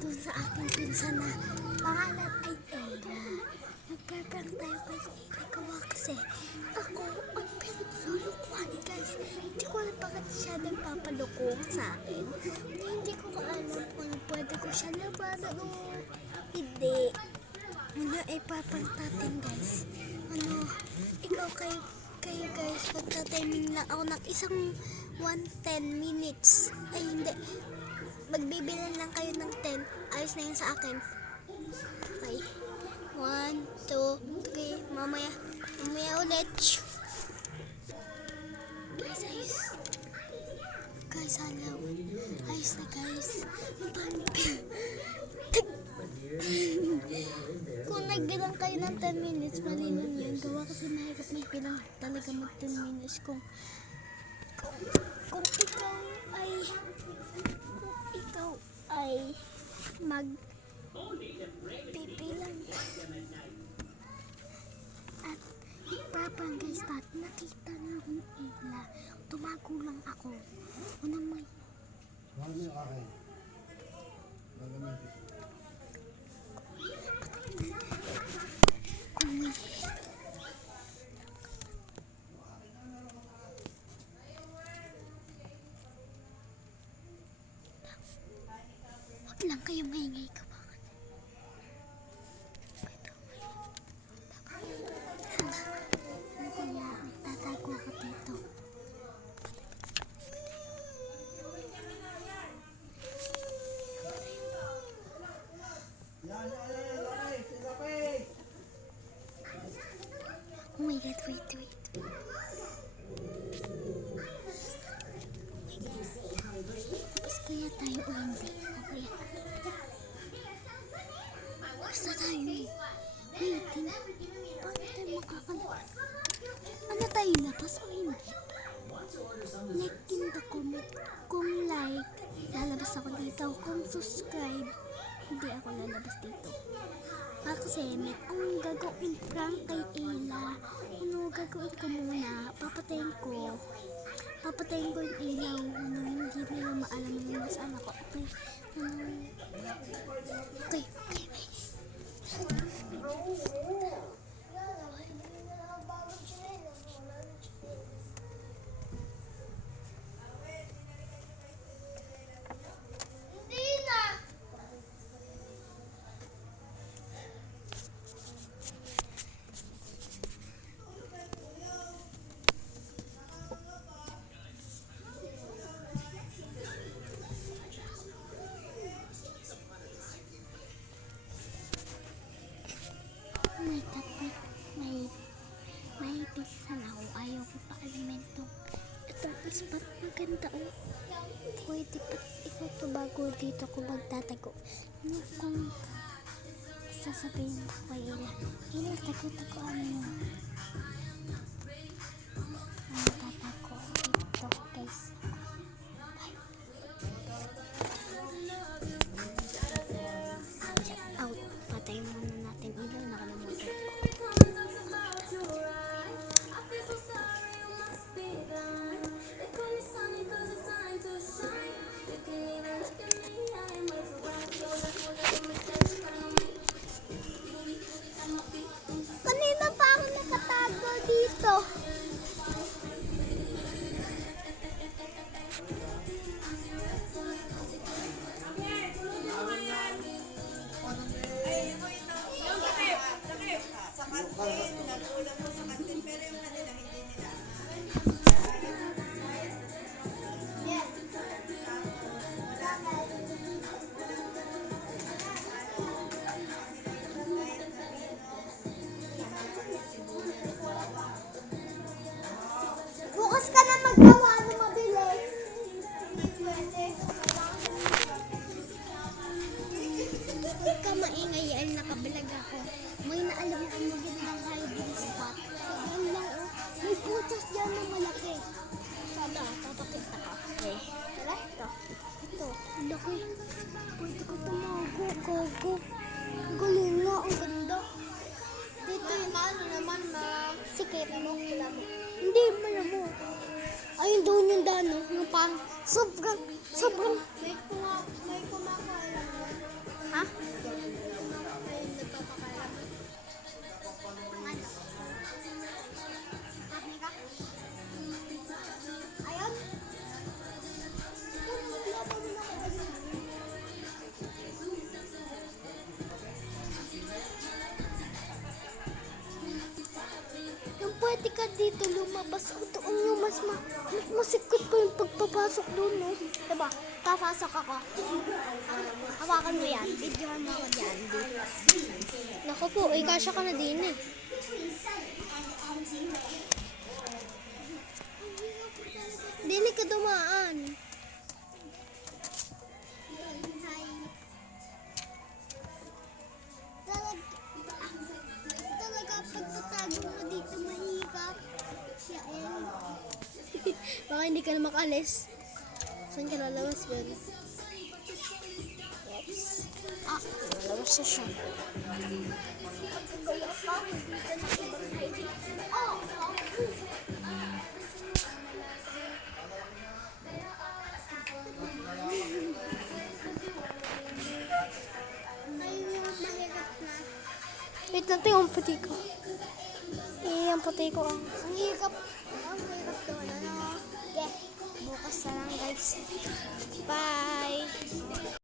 dun sa aking pinsan na pangalan ay Ella. Nagpaprank tayo kay Ella gawa kasi ako ang pinululukuhan guys. Hindi ko alam bakit siya nagpapalukong sa akin. Hindi ko alam kung pwede ko siya labanan o hindi. Ano ay paprank natin guys. Ikaw kayo guys, magta-timing lang ako ng isang 10 minutes. Ay hindi, magbibilan lang kayo ng 10. Ayos na yun sa akin. Okay, 1, 2, 3, mamaya ulit. Guys, hello. Ayos na guys. Kung nagbilang kayo ng 10 minutes, mali nun yun. Gawa kasi mahirap magbilang talaga mag 10 minutes kung ikaw ay magpipilang. At ipapang guys, nakita na akong Ella. Tumago lang ako. Unang may wag lang kayo maingay ka ba? Kaya tatago ako dito. Oh my god, wait. Tapos kaya tayo o hindi? O kaya basta tayo eh. Wait, paano tayo makakalapas? Ano tayo, labas o hindi? Like in the comment. Kung like, lalabas ako dito. Kung subscribe, hindi ako lalabas dito. Kasi ang gagawin prank kay Ella. Gagawin ko muna, papatayin ko yung ilaw. Hindi nila maalam na nasaan ako. Okay. May pinsan ako. Ayaw ko pa alimento. Itong ispat maganda o. Pwede pa ikaw to bago dito ko magtatago. Kung sasabihin ko kay Ella, tago-tagoan mo. Tatago dito guys. Check out. Patay muna natin ilaw. Nakalimutan ko. Kanina pa ako nakatago dito. Bukas ka na maggawa ng mabilis. Hindi ka maingay yan, nakabalag ako. May naalam kong magandang hiding spot. Yan lang oh. May putos dyan na malaki. Sada, papakita ka. Okay. Tara, ito. Ang laki. Pwede ko tumago, gago. Ang galing nga, ang ganda. Dito yung ano naman, sikip mo. Hindi, malamok. Ayun doon yung dano, yung pang Sobrang. May kumakain. Ha? May nagpapakain. Ano? Teknika? Ayun? Yung pwede ka dito lumabas o doon yung mas masikot pa yung pagpapasok doon, no? Diba? Papasok ako. Hawakan mo yan. Videohan mo ako dyan. Naku po, kasya ka na din eh. Dili ka dumaan. Talaga pagtatago mo dito mahirap. Siya Baka hindi ka na makalis. Saan ka lalabas, Ben? Ah, Lalabas na siya. Wait lang, tayo ang puti ko. Ang puti ko. ang hirap doon. Ano? Yeah, bukas na lang guys. Bye!